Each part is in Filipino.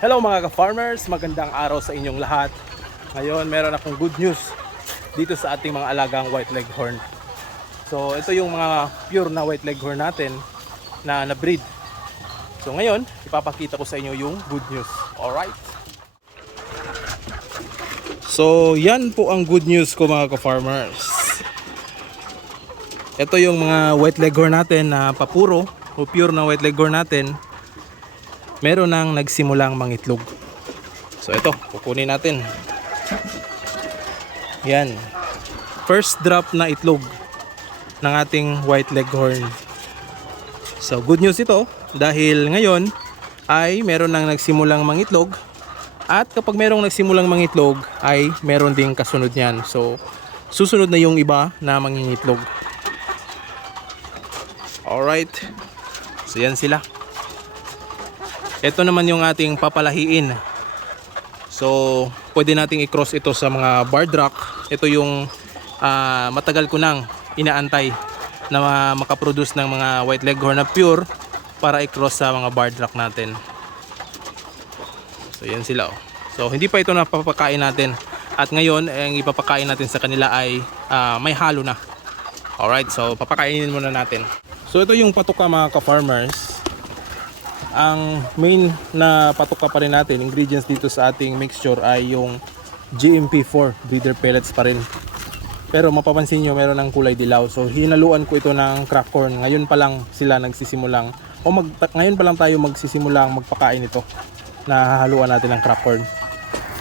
Hello mga ka-farmers, magandang araw sa inyong lahat. Ngayon meron akong good news dito sa ating mga alagang white leghorn. So ito yung mga pure na white leghorn natin na na-breed. So ngayon, ipapakita ko sa inyo yung good news. Alright? So yan po ang good news ko mga ka-farmers. Ito yung mga white leghorn natin na papuro o pure na white leghorn natin meron nang nagsimulang mangitlog. So ito, kukunin natin. Yan. First drop na itlog ng ating white leghorn. So good news ito dahil ngayon ay meron nang nagsimulang mangitlog at kapag merong nagsimulang mangitlog ay meron ding kasunod niyan. So susunod na yung iba na mangingitlog. Alright. So yan sila. Ito naman yung ating papalahiin. So, pwede nating i-cross ito sa mga barred rock. Ito yung ah, matagal ko nang inaantay na ma- makaproduce ng mga white leghorn na pure para i-cross sa mga barred rock natin. So, yan sila. Oh. So, hindi pa ito napapakain natin. At ngayon, ang ipapakain natin sa kanila ay ah, may halo na. Alright, so papakainin muna natin. So, ito yung patuka mga ka-farmers ang main na patuka pa rin natin, ingredients dito sa ating mixture ay yung GMP4 breeder pellets pa rin. Pero mapapansin nyo meron ng kulay dilaw. So hinaluan ko ito ng crack corn. Ngayon pa lang sila nagsisimulang o mag, ngayon pa lang tayo magsisimulang magpakain ito na hahaluan natin ng crack corn.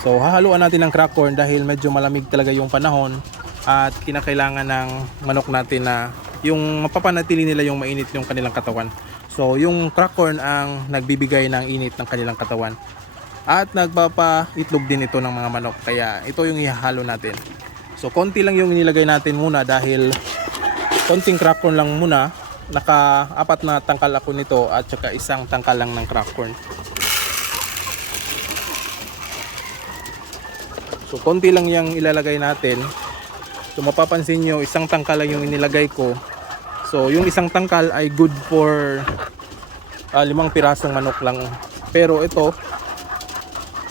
So hahaluan natin ng crack corn dahil medyo malamig talaga yung panahon at kinakailangan ng manok natin na yung mapapanatili nila yung mainit yung kanilang katawan. So yung crack corn ang nagbibigay ng init ng kanilang katawan. At nagpapaitlog din ito ng mga manok. Kaya ito yung ihahalo natin. So konti lang yung inilagay natin muna dahil konting crack corn lang muna. Naka apat na tangkal ako nito at saka isang tangkal lang ng crack corn. So konti lang yung ilalagay natin. So mapapansin nyo isang tangkal lang yung inilagay ko. So yung isang tangkal ay good for ah, limang pirasong manok lang. Pero ito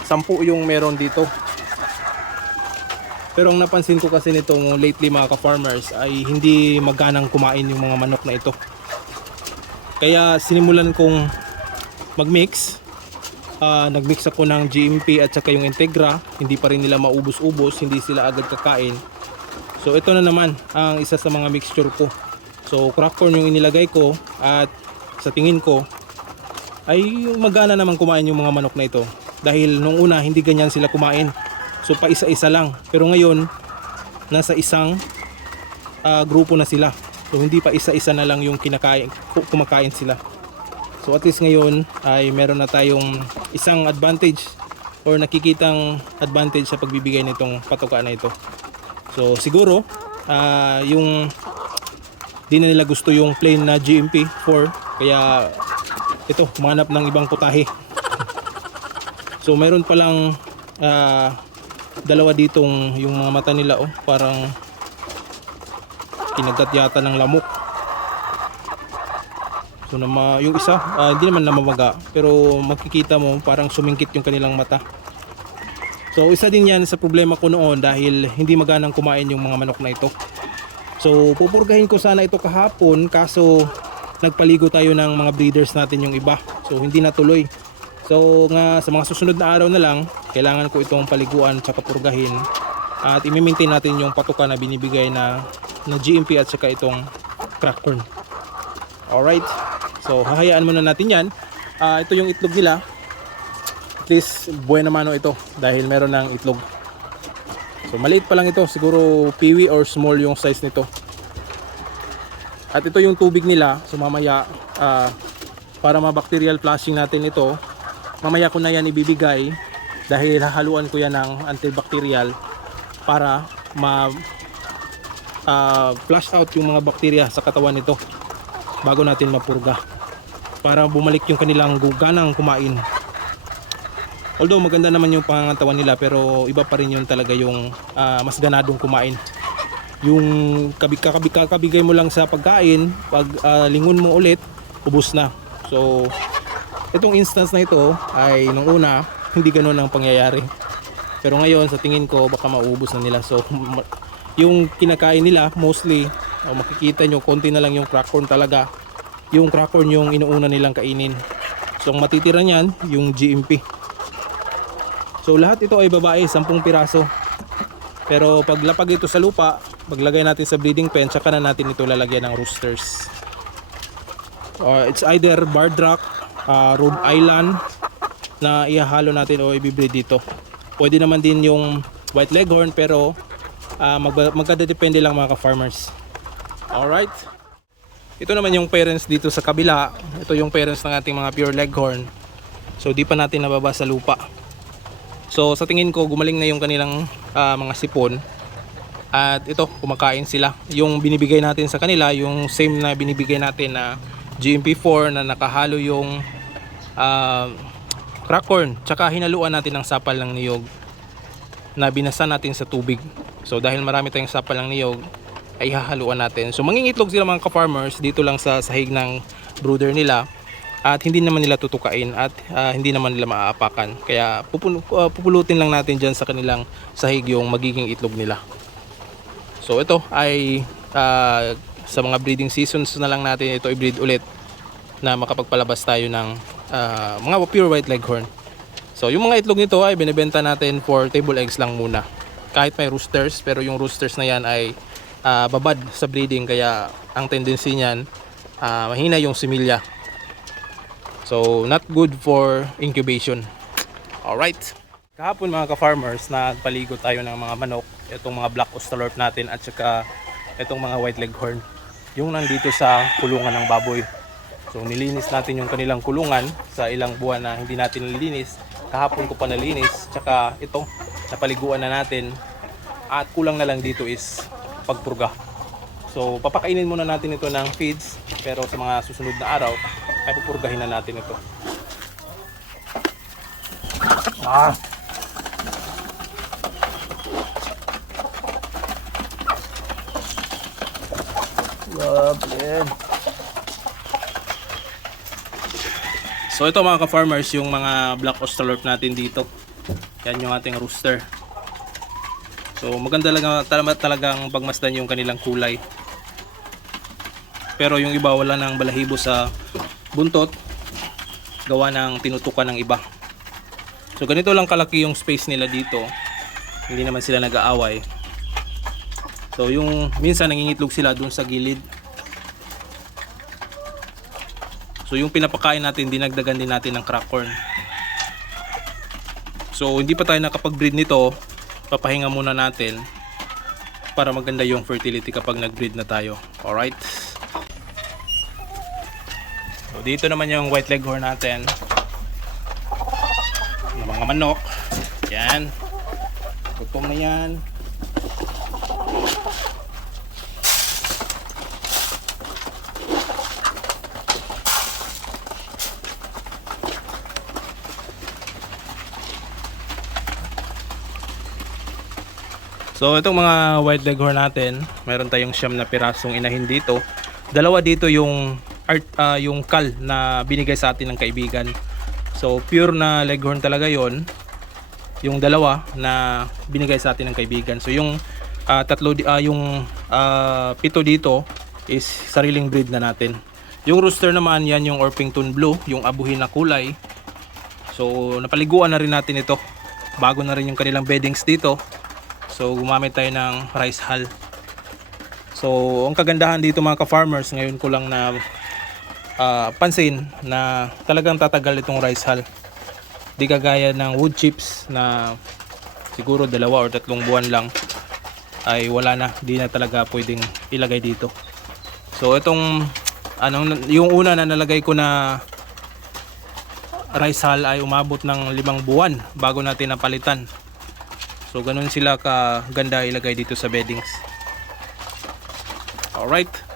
sampu yung meron dito. Pero ang napansin ko kasi nitong lately mga ka-farmers ay hindi maganang kumain yung mga manok na ito. Kaya sinimulan kong mag-mix. Ah, nag-mix ako ng GMP at saka yung Integra. Hindi pa rin nila maubos-ubos, hindi sila agad kakain. So ito na naman ang isa sa mga mixture ko. So crack corn yung inilagay ko at sa tingin ko ay magana naman kumain yung mga manok na ito. Dahil nung una hindi ganyan sila kumain. So pa isa-isa lang. Pero ngayon nasa isang ah, grupo na sila. So hindi pa isa-isa na lang yung kinakain ku- kumakain sila. So at least ngayon ay meron na tayong isang advantage or nakikitang advantage sa pagbibigay nitong patuka na ito. So siguro ah, yung di na nila gusto yung plain na GMP 4 kaya ito humanap ng ibang putahe. so meron palang ah, dalawa ditong yung mga mata nila oh parang kinagat yata ng lamok. So nama, yung isa, ah, hindi naman namamaga, pero makikita mo parang sumingkit yung kanilang mata. So isa din yan sa problema ko noon dahil hindi maganang kumain yung mga manok na ito. So pupurgahin ko sana ito kahapon kaso nagpaligo tayo ng mga breeders natin yung iba. So hindi natuloy. So nga sa mga susunod na araw na lang, kailangan ko itong paliguan at purgahin at i-maintain natin yung patuka na binibigay na na GMP at saka itong crack corn. Alright. So, hahayaan muna natin yan. Ah, ito yung itlog nila. At least, buena mano ito. Dahil meron ng itlog. So, maliit pa lang ito. Siguro, peewee or small yung size nito. At ito yung tubig nila. So, mamaya, ah, para ma-bacterial flushing natin ito, mamaya ko na yan ibibigay. Dahil hahaluan ko yan ng antibacterial para ma ah, flush out yung mga bakterya sa katawan nito bago natin mapurga para bumalik yung kanilang ganang kumain although maganda naman yung pangangatawan nila pero iba pa rin yun talaga yung ah, mas ganadong kumain yung kabig kakabig kakabigay mo lang sa pagkain pag ah, lingon mo ulit ubos na so itong instance na ito ay nung una hindi ganun ang pangyayari. Pero ngayon sa tingin ko baka maubos na nila. So yung kinakain nila mostly o makikita nyo konti na lang yung crack corn talaga. Yung crack corn yung inuuna nilang kainin. So matitira niyan yung GMP. So lahat ito ay babae, 10 piraso. Pero pag lapag ito sa lupa, maglagay natin sa breeding pen, tsaka na natin ito lalagyan ng roosters. Uh, it's either Barred Rock, uh, Rhode Island na ihahalo natin o ibibreed dito. Pwede naman din yung White Leghorn pero uh, mag magkadepende lang mga ka-farmers. Alright. Ito naman yung parents dito sa kabila. Ito yung parents ng ating mga pure Leghorn. So di pa natin nababa sa lupa. So sa tingin ko gumaling na yung kanilang ah, mga sipon. At ito, kumakain sila. Yung binibigay natin sa kanila, yung same na binibigay natin na GMP4 na nakahalo yung ah, crack corn. Tsaka hinaluan natin ng sapal ng niyog na binasa natin sa tubig. So dahil marami tayong sapal ng niyog, ay hahaluan natin. So mangingitlog sila mga ka-farmers dito lang sa sahig ng brooder nila at hindi naman nila tutukain at ah, hindi naman nila maaapakan. Kaya pupul- ah, pupulutin lang natin dyan sa kanilang sahig yung magiging itlog nila. So ito ay ah, sa mga breeding seasons na lang natin ito i-breed ulit na makapagpalabas tayo ng ah, mga pure white leghorn. So yung mga itlog nito ay binebenta natin for table eggs lang muna. Kahit may roosters pero yung roosters na yan ay ah, babad sa breeding kaya ang tendency niyan ah, mahina yung similya. So not good for incubation. Alright. Kahapon mga ka-farmers, nagpaligo tayo ng mga manok. Itong mga black Australorp natin at saka itong mga white leghorn. Yung nandito sa kulungan ng baboy. So nilinis natin yung kanilang kulungan sa ilang buwan na hindi natin nilinis. Kahapon ko pa nalinis. Tsaka ito, napaliguan na natin. At kulang na lang dito is pagpurga. So papakainin muna natin ito ng feeds. Pero sa mga susunod na araw, ay pupurgahin na natin ito. Ah! Grabe. So ito mga ka-farmers, yung mga black Australorp natin dito. Yan yung ating rooster. So maganda talaga, tala- talagang pagmasdan yung kanilang kulay. Pero yung iba wala nang balahibo sa buntot. Gawa ng tinutukan ng iba. So ganito lang kalaki yung space nila dito. Hindi naman sila nag-aaway. So yung minsan nangingitlog sila dun sa gilid. So yung pinapakain natin, dinagdagan din natin ng crack corn. So hindi pa tayo nakapag-breed nito, papahinga muna natin para maganda yung fertility kapag nag-breed na tayo. Alright? Dito naman yung white leghorn natin. Ng mga manok. Yan. Gutom na yan. So itong mga white leghorn natin, meron tayong siyam na pirasong inahin dito. Dalawa dito yung art ah, yung kal na binigay sa atin ng kaibigan. So pure na leghorn talaga 'yon. Yung dalawa na binigay sa atin ng kaibigan. So yung ah, tatlo ah, yung ah, pito dito is sariling breed na natin. Yung rooster naman yan yung Orpington Blue, yung abuhin na kulay. So napaliguan na rin natin ito. Bago na rin yung kanilang beddings dito. So gumamit tayo ng rice hull. So ang kagandahan dito mga ka-farmers ngayon ko lang na ah, pansin na talagang tatagal itong rice hull. Di kagaya ng wood chips na siguro dalawa or tatlong buwan lang ay wala na, di na talaga pwedeng ilagay dito. So itong anong yung una na nalagay ko na rice hull ay umabot ng limang buwan bago natin napalitan. So ganun sila ka ganda ilagay dito sa beddings. Alright.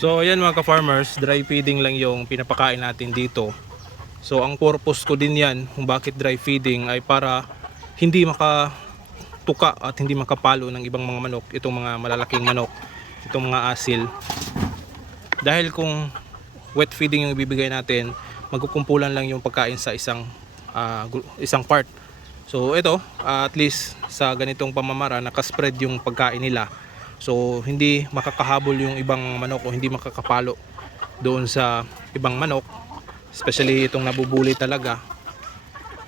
So ayan mga ka-farmers, dry feeding lang yung pinapakain natin dito. So ang purpose ko din yan kung bakit dry feeding ay para hindi makatuka at hindi makapalo ng ibang mga manok, itong mga malalaking manok, itong mga asil. Dahil kung wet feeding yung ibibigay natin, magkukumpulan lang yung pagkain sa isang gru- isang part. So ito, ah, at least sa ganitong pamamara nakaspread yung pagkain nila. So hindi makakahabol yung ibang manok o hindi makakapalo doon sa ibang manok, especially itong nabubuli talaga.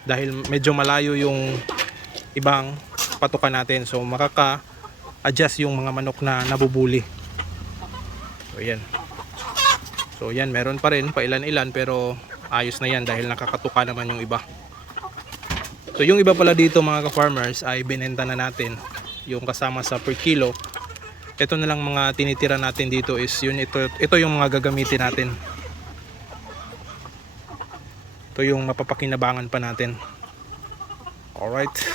Dahil medyo malayo yung ibang patukan natin. So makaka-adjust yung mga manok na nabubuli. So yan. So yan, meron pa rin, pailan-ilan pero ayos na yan dahil nakakatuka naman yung iba. So yung iba pala dito mga ka-farmers ay binenta na natin yung kasama sa per kilo. Ito na lang mga tinitira natin dito is yun ito ito yung mga gagamitin natin. Ito yung mapapakinabangan pa natin. Alright.